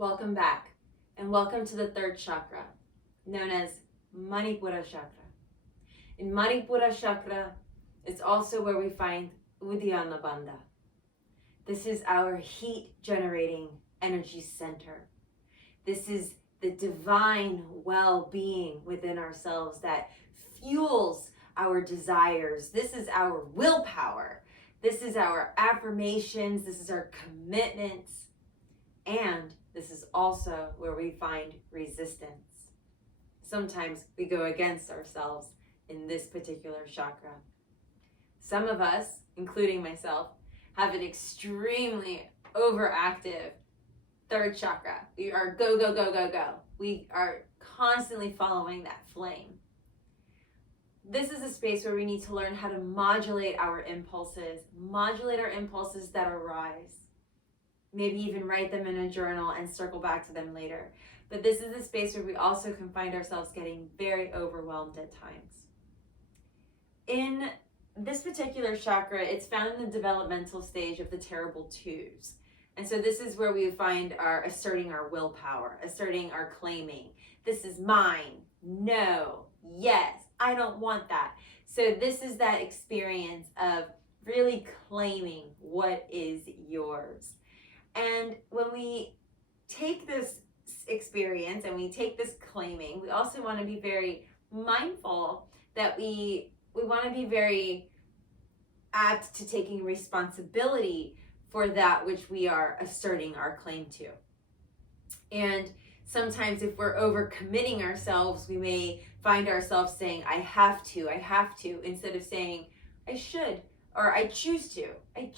Welcome back, and welcome to the third chakra, known as Manipura chakra. In Manipura chakra, it's also where we find Uddiyana Bandha. This is our heat-generating energy center. This is the divine well-being within ourselves that fuels our desires. This is our willpower. This is our affirmations. This is our commitments. And this is also where we find resistance. Sometimes we go against ourselves in this particular chakra. Some of us, including myself, have an extremely overactive third chakra. We are go, go, go, go, go. We are constantly following that flame. This is a space where we need to learn how to modulate our impulses that arise. Maybe even write them in a journal and circle back to them later. But this is a space where we also can find ourselves getting very overwhelmed at times. In this particular chakra, it's found in the developmental stage of the terrible twos. And so this is where we find our asserting our willpower, asserting our claiming. This is mine. No. Yes. I don't want that. So this is that experience of really claiming what is yours. And when we take this experience and we take this claiming, we also want to be very mindful that we want to be very apt to taking responsibility for that which we are asserting our claim to. And sometimes if we're overcommitting ourselves, we may find ourselves saying, I have to, instead of saying, I should, or I choose to. I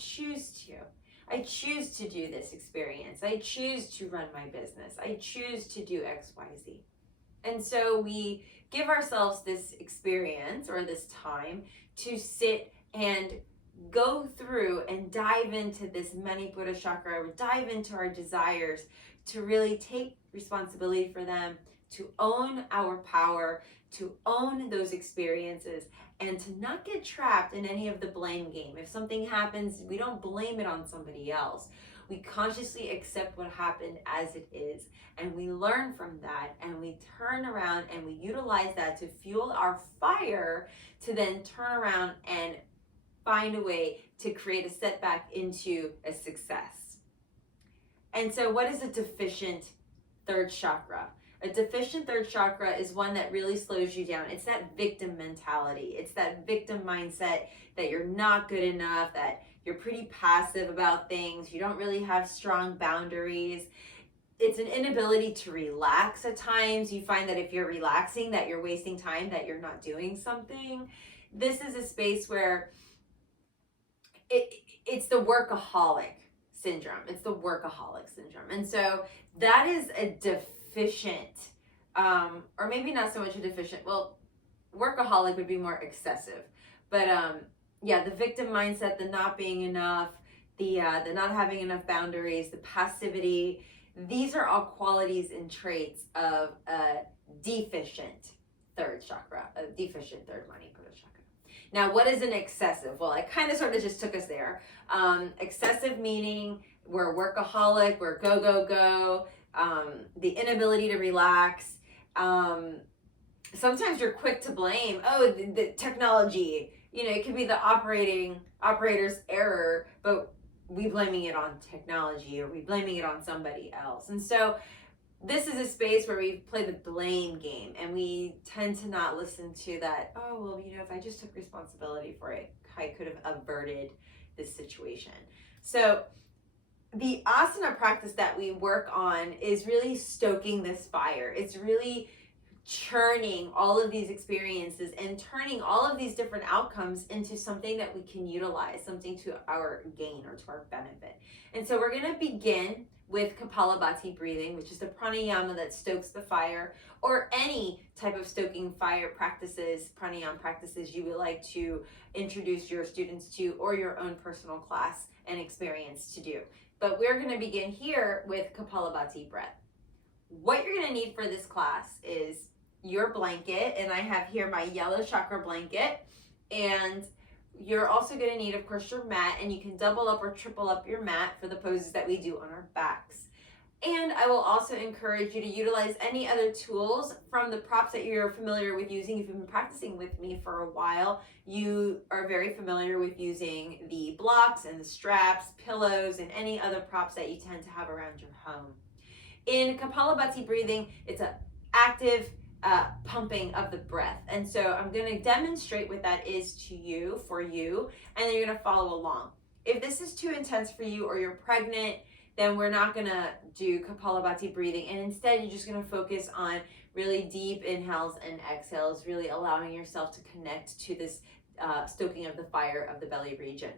choose to do this experience. I choose to run my business. I choose to do X, Y, Z. And so we give ourselves this experience or this time to sit and go through and dive into this Manipura chakra, dive into our desires, to really take responsibility for them, to own our power, to own those experiences, and to not get trapped in any of the blame game. If something happens, we don't blame it on somebody else. We consciously accept what happened as it is, and we learn from that, and we turn around and we utilize that to fuel our fire to then turn around and find a way to create a setback into a success. And so what is a deficient third chakra? A deficient third chakra is one that really slows you down. It's that victim mentality. It's that victim mindset that you're not good enough, that you're pretty passive about things. You don't really have strong boundaries. It's an inability to relax at times. You find that if you're relaxing, that you're wasting time, that you're not doing something. This is a space where it's the workaholic syndrome. And so that is a deficient, or maybe not so much a deficient, well, workaholic would be more excessive. But the victim mindset, the not being enough, the not having enough boundaries, the passivity, these are all qualities and traits of a deficient third chakra, a deficient third Manipura chakra. Now, what is an excessive? Well, I kind of sort of just took us there. Excessive meaning we're workaholic, we're go, go, go, the inability to relax. Sometimes you're quick to blame. Oh, the technology, it could be the operator's error, but we blaming it on technology or we blaming it on somebody else. And so this is a space where we play the blame game, and we tend to not listen to that, oh, well, if I just took responsibility for it, I could have averted this situation. So the asana practice that we work on is really stoking this fire. It's really churning all of these experiences and turning all of these different outcomes into something that we can utilize, something to our gain or to our benefit. And so we're going to begin with Kapalabhati breathing, which is the pranayama that stokes the fire, or any type of stoking fire practices, pranayama practices you would like to introduce your students to, or your own personal class and experience to do. But we're going to begin here with Kapalabhati breath. What you're going to need for this class is your blanket, and I have here my yellow chakra blanket, and you're also going to need, of course, your mat, and you can double up or triple up your mat for the poses that we do on our backs. And I will also encourage you to utilize any other tools from the props that you're familiar with using. If you've been practicing with me for a while, you are very familiar with using the blocks and the straps, pillows, and any other props that you tend to have around your home. In Kapalabhati breathing, it's an active pumping of the breath. And so I'm going to demonstrate what that is to you, for you, and then you're going to follow along. If this is too intense for you or you're pregnant, then we're not going to do Kapalabhati breathing. And instead, you're just going to focus on really deep inhales and exhales, really allowing yourself to connect to this stoking of the fire of the belly region.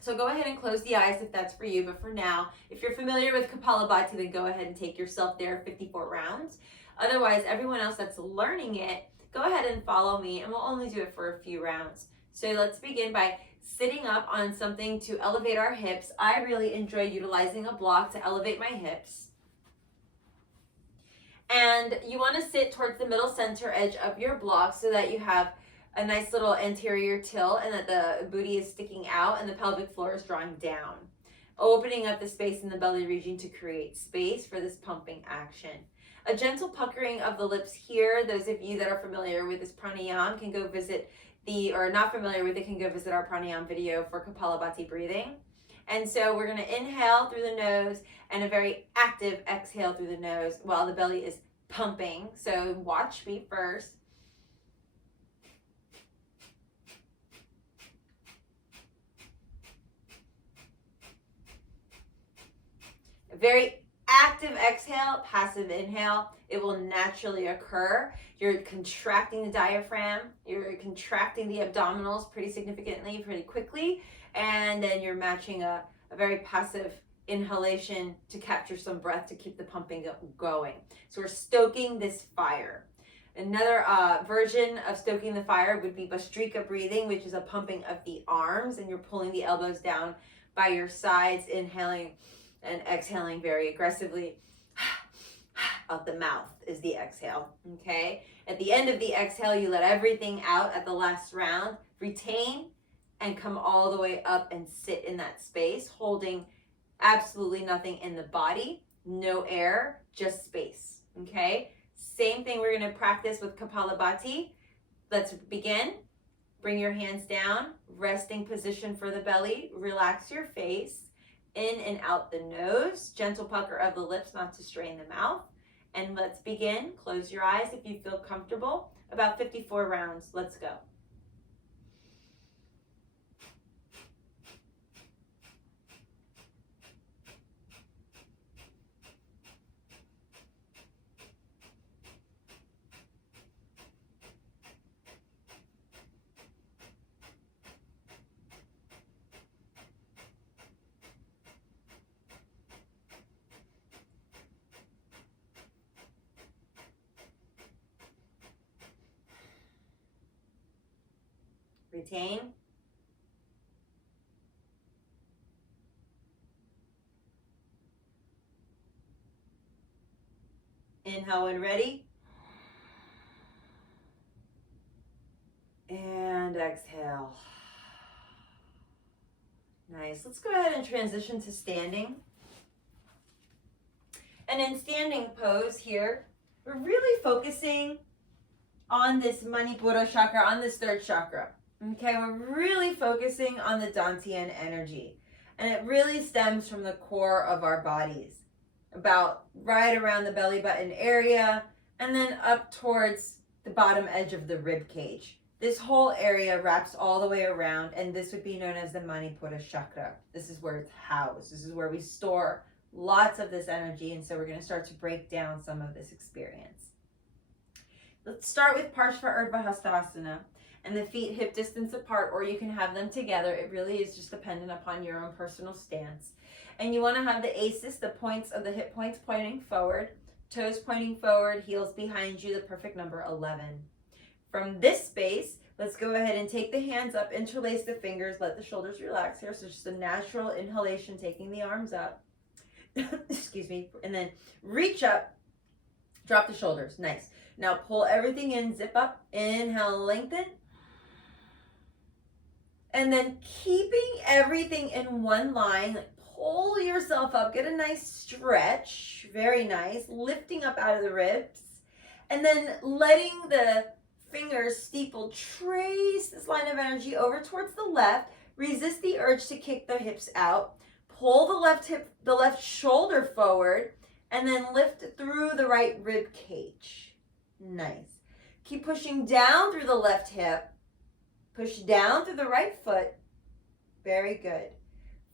So go ahead and close the eyes if that's for you. But for now, if you're familiar with Kapalabhati, then go ahead and take yourself there 54 rounds. Otherwise, everyone else that's learning it, go ahead and follow me, and we'll only do it for a few rounds. So let's begin by sitting up on something to elevate our hips. I really enjoy utilizing a block to elevate my hips. And you want to sit towards the middle center edge of your block so that you have a nice little anterior tilt and that the booty is sticking out and the pelvic floor is drawing down, opening up the space in the belly region to create space for this pumping action. A gentle puckering of the lips here. Those of you that are familiar with this pranayama can go visit or not familiar with it, can go visit our pranayama video for Kapalabhati breathing. And so we're going to inhale through the nose and a very active exhale through the nose while the belly is pumping. So watch me first. A very active exhale, passive inhale. It will naturally occur. You're contracting the diaphragm, you're contracting the abdominals pretty significantly, pretty quickly, and then you're matching a very passive inhalation to capture some breath to keep the pumping going. So we're stoking this fire. Another version of stoking the fire would be Bhastrika breathing, which is a pumping of the arms, and you're pulling the elbows down by your sides, inhaling and exhaling very aggressively. Out the mouth is the exhale, okay? At the end of the exhale, you let everything out at the last round. Retain and come all the way up and sit in that space, holding absolutely nothing in the body, no air, just space, okay? Same thing we're gonna practice with Kapalabhati. Let's begin. Bring your hands down, resting position for the belly. Relax your face. In and out the nose, gentle pucker of the lips not to strain the mouth. And let's begin. Close your eyes if you feel comfortable. About 54 rounds. Let's go. Retain. Inhale when ready. And exhale. Nice. Let's go ahead and transition to standing. And in standing pose here, we're really focusing on this Manipura chakra, on this third chakra. Okay, we're really focusing on the Dantian energy. And it really stems from the core of our bodies, about right around the belly button area, and then up towards the bottom edge of the rib cage. This whole area wraps all the way around, and this would be known as the Manipura chakra. This is where it's housed. This is where we store lots of this energy, and so we're going to start to break down some of this experience. Let's start with Parshva Urdhva Hastasana. And the feet hip distance apart, or you can have them together. It really is just dependent upon your own personal stance. And you want to have the aces, the points of the hip points pointing forward, toes pointing forward, heels behind you, the perfect number 11. From this space, let's go ahead and take the hands up, interlace the fingers, let the shoulders relax here. So just a natural inhalation, taking the arms up. Excuse me. And then reach up, drop the shoulders. Nice. Now pull everything in, zip up, inhale, lengthen. And then keeping everything in one line, like pull yourself up, get a nice stretch, very nice, lifting up out of the ribs, and then letting the fingers steeple, trace this line of energy over towards the left, resist the urge to kick the hips out, pull the left shoulder forward, and then lift through the right rib cage. Nice. Keep pushing down through the left hip, push down through the right foot. Very good.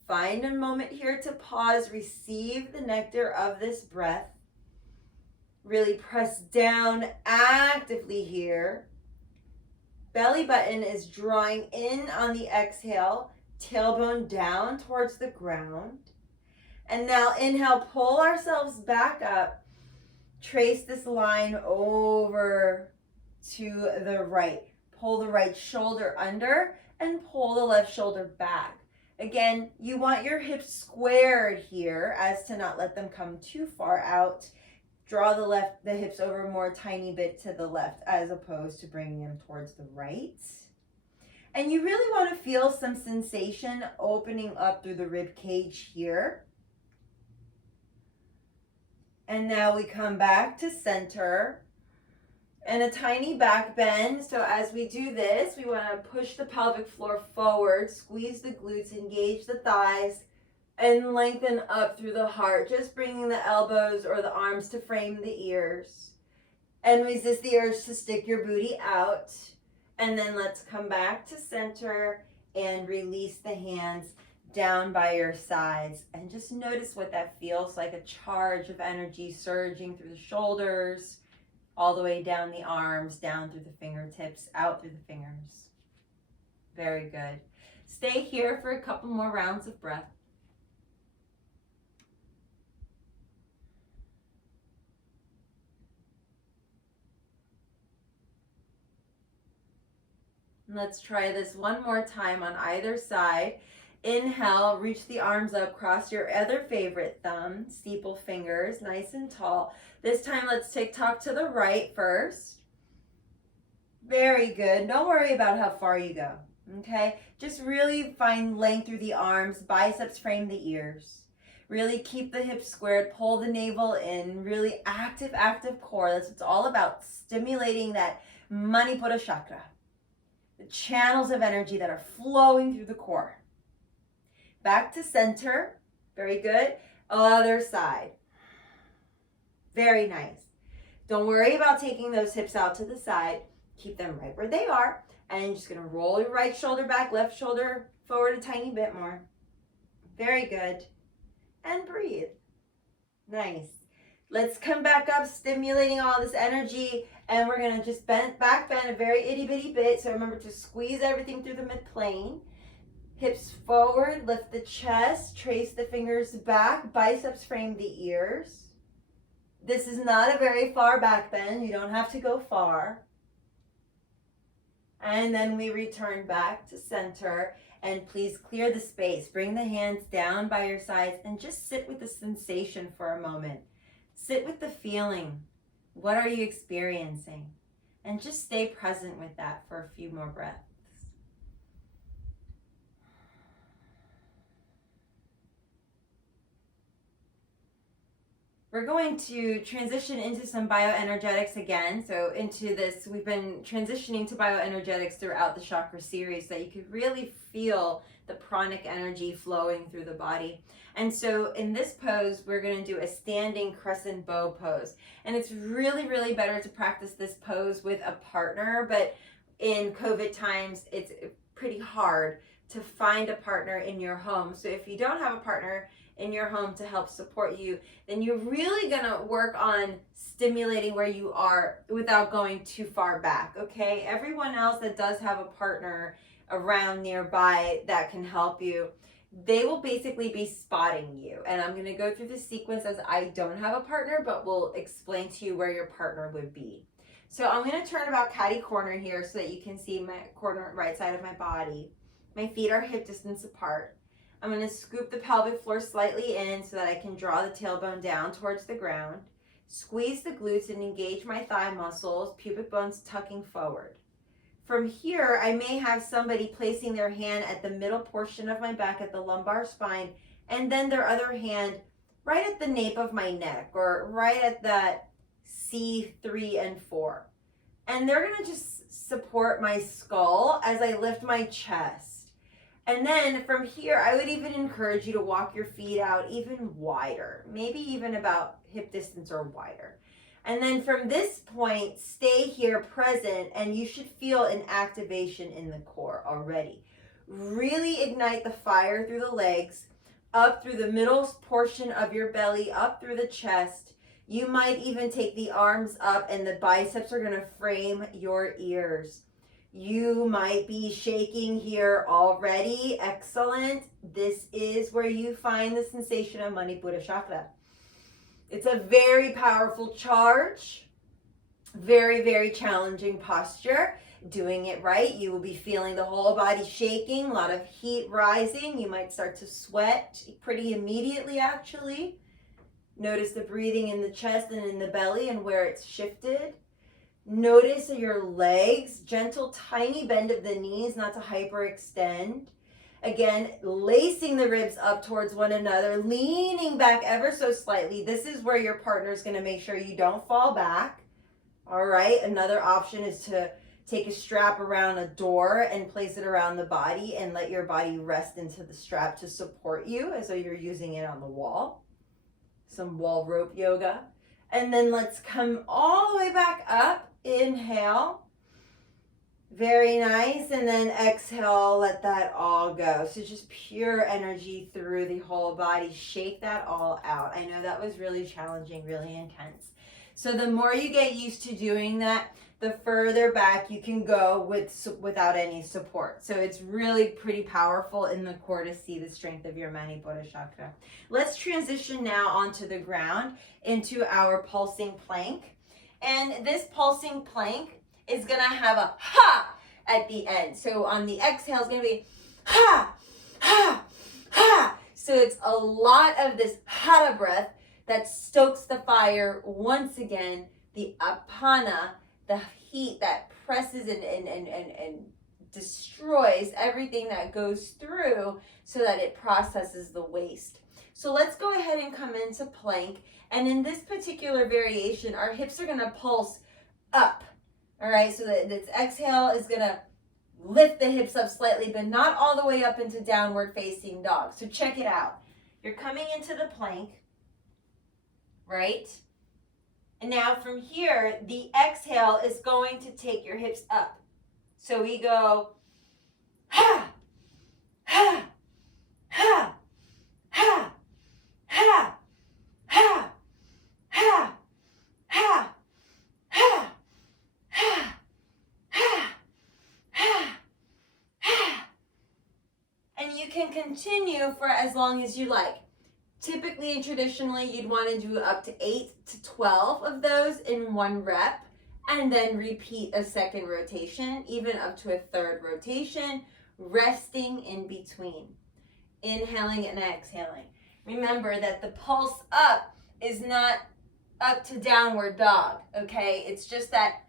Find a moment here to pause, receive the nectar of this breath. Really press down actively here. Belly button is drawing in on the exhale, tailbone down towards the ground. And now inhale, pull ourselves back up. Trace this line over to the right. Pull the right shoulder under and pull the left shoulder back. Again, you want your hips squared here as to not let them come too far out. Draw the hips over more a tiny bit to the left as opposed to bringing them towards the right. And you really want to feel some sensation opening up through the rib cage here. And now we come back to center and a tiny back bend. So as we do this, we want to push the pelvic floor forward, squeeze the glutes, engage the thighs, and lengthen up through the heart, just bringing the elbows or the arms to frame the ears. And resist the urge to stick your booty out. And then let's come back to center and release the hands down by your sides. And just notice what that feels like, a charge of energy surging through the shoulders, all the way down the arms, down through the fingertips, out through the fingers. Very good. Stay here for a couple more rounds of breath. Let's try this one more time on either side. Inhale, reach the arms up, cross your other favorite thumb, steeple fingers, nice and tall. This time, let's tick-tock to the right first. Very good. Don't worry about how far you go, okay? Just really find length through the arms, biceps frame the ears. Really keep the hips squared, pull the navel in, really active core. That's what it's all about, stimulating that Manipura chakra, the channels of energy that are flowing through the core. Back to center. Very good. Other side. Very nice. Don't worry about taking those hips out to the side. Keep them right where they are. And you're just going to roll your right shoulder back, left shoulder forward a tiny bit more. Very good. And breathe. Nice. Let's come back up, stimulating all this energy. And we're going to just back bend a very itty bitty bit. So remember to squeeze everything through the midplane. Hips forward, lift the chest, trace the fingers back, biceps frame the ears. This is not a very far back bend. You don't have to go far. And then we return back to center. And please clear the space. Bring the hands down by your sides and just sit with the sensation for a moment. Sit with the feeling. What are you experiencing? And just stay present with that for a few more breaths. We're going to transition into some bioenergetics again. So into this, we've been transitioning to bioenergetics throughout the chakra series so that you could really feel the pranic energy flowing through the body. And so in this pose, we're going to do a standing crescent bow pose. And it's really, really better to practice this pose with a partner, but in COVID times, it's pretty hard to find a partner in your home. So if you don't have a partner in your home to help support you, then you're really gonna work on stimulating where you are without going too far back, okay? Everyone else that does have a partner around nearby that can help you, they will basically be spotting you. And I'm gonna go through the sequence as I don't have a partner, but we'll explain to you where your partner would be. So I'm gonna turn about catty corner here so that you can see my corner right side of my body. My feet are hip distance apart. I'm going to scoop the pelvic floor slightly in so that I can draw the tailbone down towards the ground. Squeeze the glutes and engage my thigh muscles, pubic bones tucking forward. From here, I may have somebody placing their hand at the middle portion of my back at the lumbar spine and then their other hand right at the nape of my neck, or right at that C3 and 4. And they're gonna just support my skull as I lift my chest. And then from here, I would even encourage you to walk your feet out even wider, maybe even about hip distance or wider. And then from this point, stay here present, and you should feel an activation in the core already. Really ignite the fire through the legs, up through the middle portion of your belly, up through the chest. You might even take the arms up, and the biceps are gonna frame your ears. You might be shaking here already. Excellent. This is where you find the sensation of Manipura chakra. It's a very powerful charge, very, very challenging posture. Doing it right, you will be feeling the whole body shaking, a lot of heat rising. You might start to sweat pretty immediately, actually. Notice the breathing in the chest and in the belly and where it's shifted. Notice your legs, gentle, tiny bend of the knees, not to hyperextend. Again, lacing the ribs up towards one another, leaning back ever so slightly. This is where your partner is going to make sure you don't fall back. All right, another option is to take a strap around a door and place it around the body and let your body rest into the strap to support you as though you're using it on the wall. Some wall rope yoga. And then let's come all the way back up. Inhale. Very nice. And then exhale, let that all go. So just pure energy through the whole body. Shake that all out. I know that was really challenging, really intense. So the more you get used to doing that, the further back you can go without any support. So it's really pretty powerful in the core to see the strength of your Manipura chakra. Let's transition now onto the ground into our pulsing plank. And this pulsing plank is gonna have a ha at the end. So on the exhale, it's gonna be ha, ha, ha. So it's a lot of this hara breath that stokes the fire once again, the apana, the heat that presses and destroys everything that goes through so that it processes the waste. So let's go ahead and come into plank. And in this particular variation, our hips are gonna pulse up. All right, so that this exhale is gonna lift the hips up slightly, but not all the way up into downward facing dog. So check it out. You're coming into the plank, right? And now from here, the exhale is going to take your hips up. So we go, ha, ha, ha, ha, ha, ha, ha, ha, ha, ha, ha, ha, ha. And you can continue for as long as you like. Typically and traditionally, you'd want to do up to 8 to 12 of those in one rep, and then repeat a second rotation, even up to a third rotation, resting in between, inhaling and exhaling. Remember that the pulse up is not up to downward dog, okay? It's just that,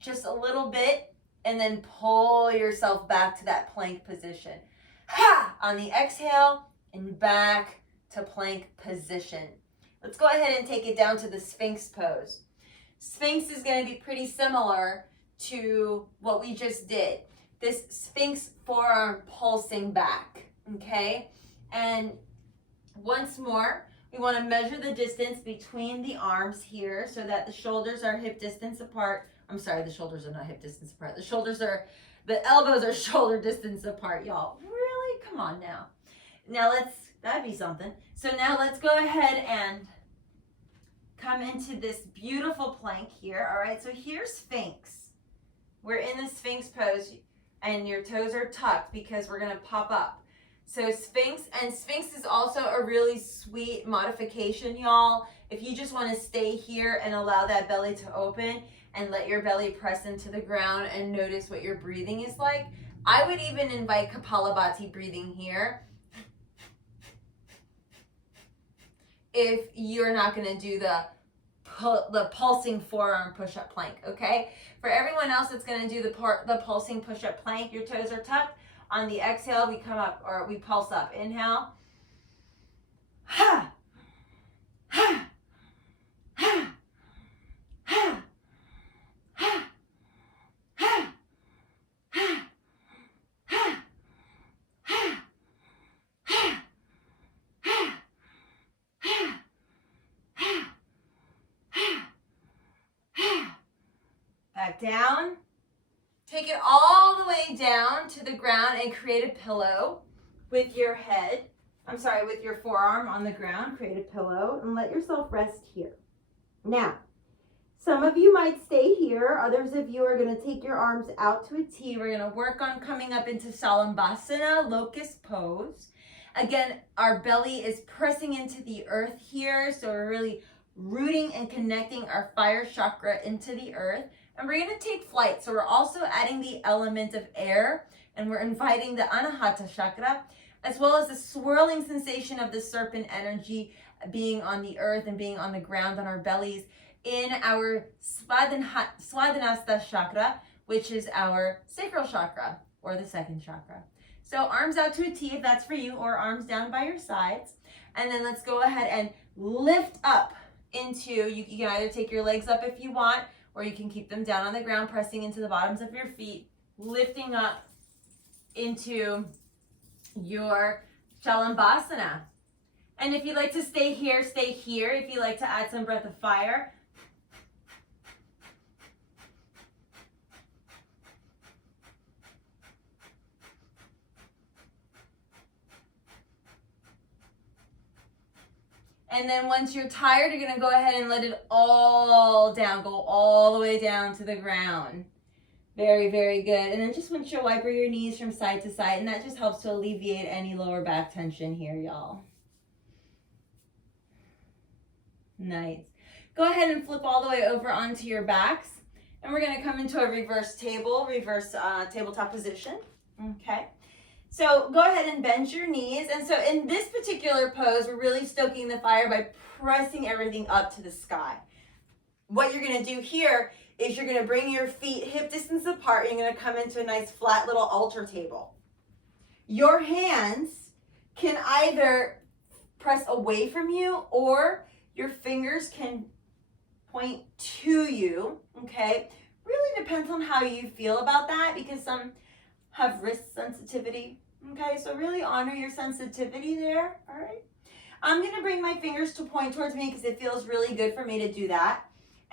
just a little bit, and then pull yourself back to that plank position. On the exhale, and back to plank position. Let's go ahead and take it down to the Sphinx pose. Sphinx is going to be pretty similar to what we just did. This Sphinx forearm pulsing back, okay? And once more, we want to measure the distance between the arms here so that the shoulders are hip distance apart. I'm sorry, the shoulders are not hip distance apart. The elbows are shoulder distance apart, y'all. Really? Come on now. Now that'd be something. So now let's go ahead and come into this beautiful plank here. All right, so here's Sphinx. We're in the Sphinx pose and your toes are tucked because we're gonna pop up. So Sphinx, and Sphinx is also a really sweet modification, y'all. If you just wanna stay here and allow that belly to open and let your belly press into the ground and notice what your breathing is like, I would even invite Kapalabhati breathing here. If you're not going to do the pulsing forearm push-up plank, okay? For everyone else that's going to do the pulsing push-up plank, your toes are tucked. On the exhale, we come up, or we pulse up. Inhale. ha, ha, ha, ha, ha, ha, ha, ha, ha, ha, ha. Back down. Take it all the way down to the ground and create a pillow with your head. With your forearm on the ground. Create a pillow and let yourself rest here. Now, some of you might stay here. Others of you are going to take your arms out to a T. We're going to work on coming up into Salambhasana, locust pose. Again, our belly is pressing into the earth here. So we're really rooting and connecting our fire chakra into the earth. And we're going to take flight. So we're also adding the element of air. And we're inviting the Anahata chakra, as well as the swirling sensation of the serpent energy being on the earth and being on the ground on our bellies in our Swadhanasta chakra, which is our sacral chakra or the second chakra. So arms out to a T if that's for you, or arms down by your sides. And then let's go ahead and lift up into, you can either take your legs up if you want, or you can keep them down on the ground, pressing into the bottoms of your feet, lifting up into your Shalambhasana. And if you'd like to stay here, stay here. If you'd like to add some breath of fire, and then once you're tired, you're going to go ahead and let it all down. Go all the way down to the ground. Very, very good. And then just windshield wiper your knees from side to side. And that just helps to alleviate any lower back tension here, y'all. Nice. Go ahead and flip all the way over onto your backs. And we're going to come into a reverse tabletop position. Okay. So go ahead and bend your knees. And so in this particular pose, we're really stoking the fire by pressing everything up to the sky. What you're going to do here is you're going to bring your feet hip distance apart. You're going to come into a nice flat little altar table. Your hands can either press away from you, or your fingers can point to you, okay? Really depends on how you feel about that, because some have wrist sensitivity, okay? So really honor your sensitivity there, all right? I'm going to bring my fingers to point towards me because it feels really good for me to do that.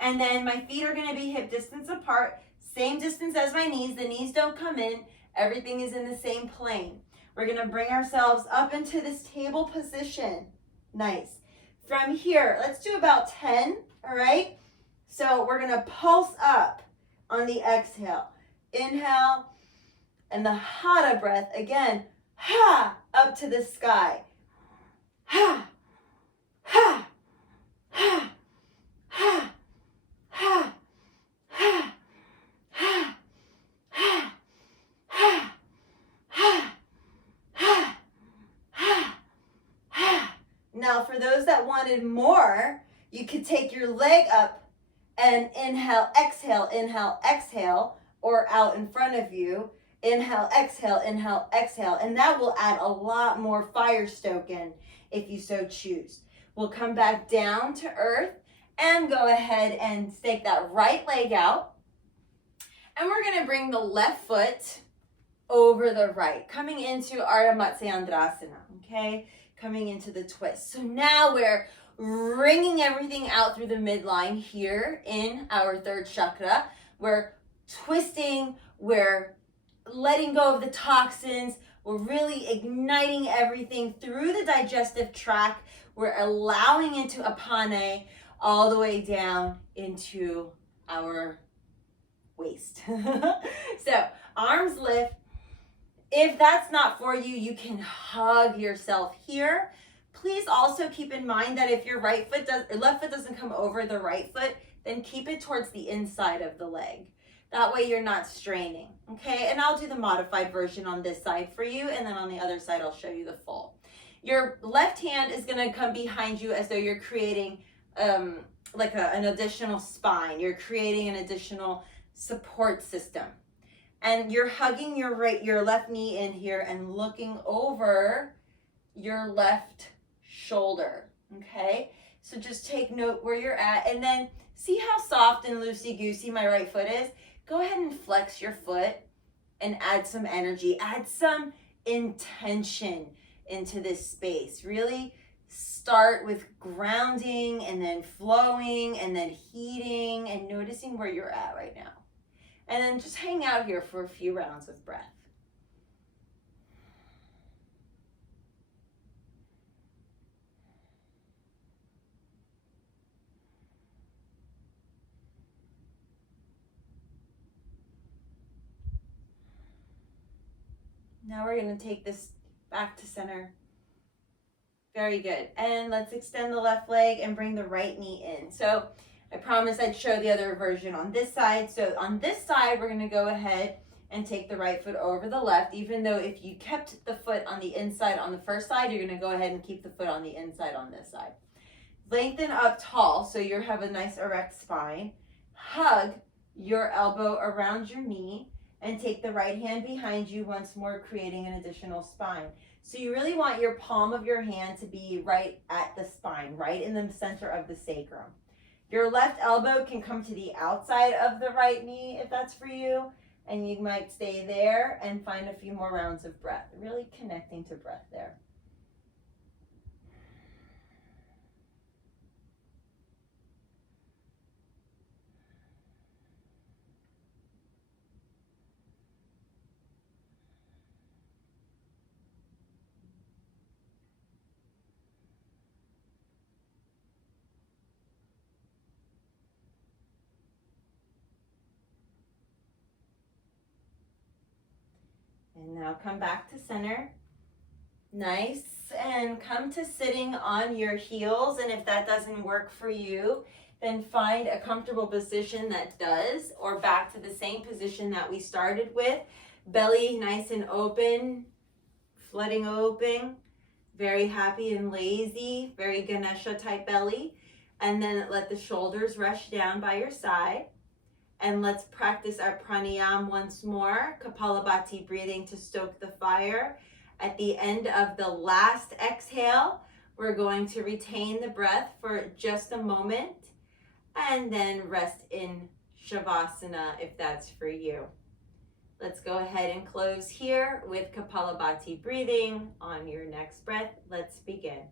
And then my feet are going to be hip distance apart, same distance as my knees. The knees don't come in. Everything is in the same plane. We're going to bring ourselves up into this table position. Nice. From here, let's do about 10, all right? So we're going to pulse up on the exhale. Inhale, and the hata breath, again, ha, up to the sky. Ha, ha, ha, ha. Ha, ha, ha, ha, ha, ha, ha, ha, ha. Now, for those that wanted more, you could take your leg up and inhale, exhale, or out in front of you. Inhale, exhale, and that will add a lot more fire stoking if you so choose. We'll come back down to earth. And go ahead and stake that right leg out. And we're going to bring the left foot over the right, coming into Ardha Matsyendrasana, okay? Coming into the twist. So now we're wringing everything out through the midline here in our third chakra. We're twisting, we're letting go of the toxins, we're really igniting everything through the digestive tract. We're allowing into Apane, all the way down into our waist. So arms lift. If that's not for you, you can hug yourself here. Please also keep in mind that if your left foot doesn't come over the right foot, then keep it towards the inside of the leg. That way you're not straining, okay? And I'll do the modified version on this side for you, and then on the other side, I'll show you the full. Your left hand is gonna come behind you as though you're creating like an additional spine. You're creating an additional support system. And you're hugging your left knee in here and looking over your left shoulder, okay? So just take note where you're at, and then see how soft and loosey-goosey my right foot is? Go ahead and flex your foot and add some energy, add some intention into this space. Really start with grounding and then flowing and then heating and noticing where you're at right now. And then just hang out here for a few rounds of breath. Now we're going to take this back to center. Very good. And let's extend the left leg and bring the right knee in. So I promised I'd show the other version on this side. So on this side, we're going to go ahead and take the right foot over the left, even though if you kept the foot on the inside on the first side, you're going to go ahead and keep the foot on the inside on this side. Lengthen up tall so you have a nice erect spine. Hug your elbow around your knee and take the right hand behind you once more, creating an additional spine. So you really want your palm of your hand to be right at the spine, right in the center of the sacrum. Your left elbow can come to the outside of the right knee if that's for you, and you might stay there and find a few more rounds of breath, really connecting to breath there. And now come back to center. Nice. And come to sitting on your heels. And if that doesn't work for you, then find a comfortable position that does, or back to the same position that we started with. Belly nice and open, flooding open, very happy and lazy, very Ganesha type belly. And then let the shoulders rush down by your side. And let's practice our pranayama once more. Kapalabhati breathing to stoke the fire. At the end of the last exhale, we're going to retain the breath for just a moment and then rest in Shavasana if that's for you. Let's go ahead and close here with Kapalabhati breathing on your next breath. Let's begin.